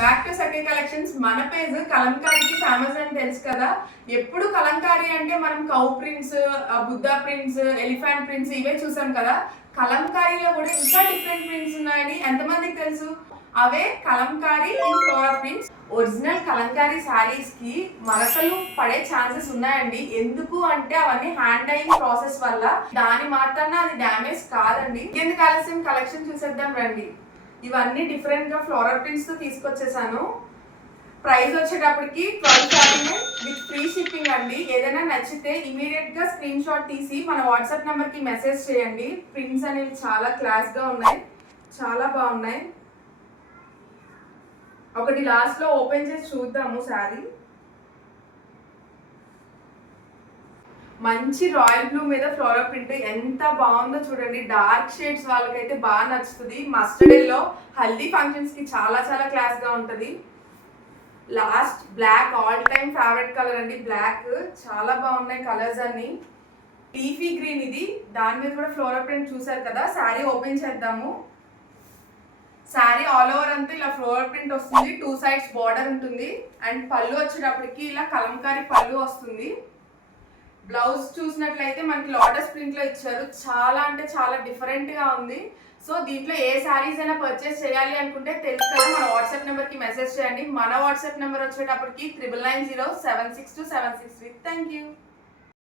Back to Sakhi collections. మన page కలంకారీకి famous అని తెలుసు కదా. ఎప్పుడు కలంకారీ అంటే మనం cow prints, Buddha prints, elephant prints ఇవే చూసాం కదా. కలంకారీలో కూడా ఇంకా డిఫరెంట్ ప్రింట్స్ ఉన్నాయని ఎంతమందికి తెలుసు? అవే kalamkari in floral prints. Original kalamkari saris కి మరకలు పడే ఛాన్సెస్ ఉన్నాయండి. ఎందుకు అంటే అవన్నీ హ్యాండ్ డైయింగ్ ప్రాసెస్ వల్ల. దాని మాత్రాన అది డ్యామేజ్ కాదండి. ఎందుకు ఆలస్యం, కలెక్షన్ చూసేద్దాం రండి. ఇవన్నీ డిఫరెంట్ గా ఫ్లోరల్ ప్రింట్స్ తో తీసుకొచ్చేసాను. ప్రైస్ వచ్చేటప్పటికి 1249 విత్ ఫ్రీ షిప్పింగ్ అండి. ఏదైనా నచ్చితే ఇమీడియట్ గా స్క్రీన్ షాట్ తీసి మన వాట్సాప్ నెంబర్ కి మెసేజ్ చేయండి. ప్రింట్స్ అనేవి చాలా క్లాస్ గా ఉన్నాయి, చాలా బాగున్నాయి. ఒకటి లాస్ట్ లో ఓపెన్ చేసి చూద్దాము శారీ. మంచి రాయల్ బ్లూ మీద ఫ్లోరల్ ప్రింట్ ఎంత బాగుందో చూడండి. డార్క్ షేడ్స్ వాళ్ళకైతే బాగా నచ్చుతుంది. మస్టర్డ్ ఎల్లో హల్దీ ఫంక్షన్స్ కి చాలా చాలా క్లాస్ గా ఉంటది. Last black all time favourite colour అండి. బ్లాక్ చాలా బాగున్నాయి కలర్స్ అన్ని. లీఫీ గ్రీన్ ఇది, దాని మీద కూడా ఫ్లోరల్ ప్రింట్ చూసారు కదా. శారీ ఓపెన్ చేద్దాము. శారీ ఆల్ ఓవర్ అంతా ఇలా ఫ్లోరల్ ప్రింట్ వస్తుంది. 2 సైడ్స్ బార్డర్ ఉంటుంది. అండ్ పళ్ళు వచ్చేటప్పటికి ఇలా కలంకారీ పళ్ళు వస్తుంది. బ్లౌజ్ చూసినట్లయితే మనకి లోటస్ ప్రింట్ లో ఇచ్చారు. చాలా అంటే చాలా డిఫరెంట్ గా ఉంది. సో దీంట్లో ఏ శారీస్ అయినా పర్చేస్ చేయాలి అనుకుంటే తెలుసు కదా, మన వాట్సాప్ నెంబర్ కి మెసేజ్ చేయండి. మన వాట్సాప్ నెంబర్ వచ్చేటప్పటికి 9990762763. Thank you.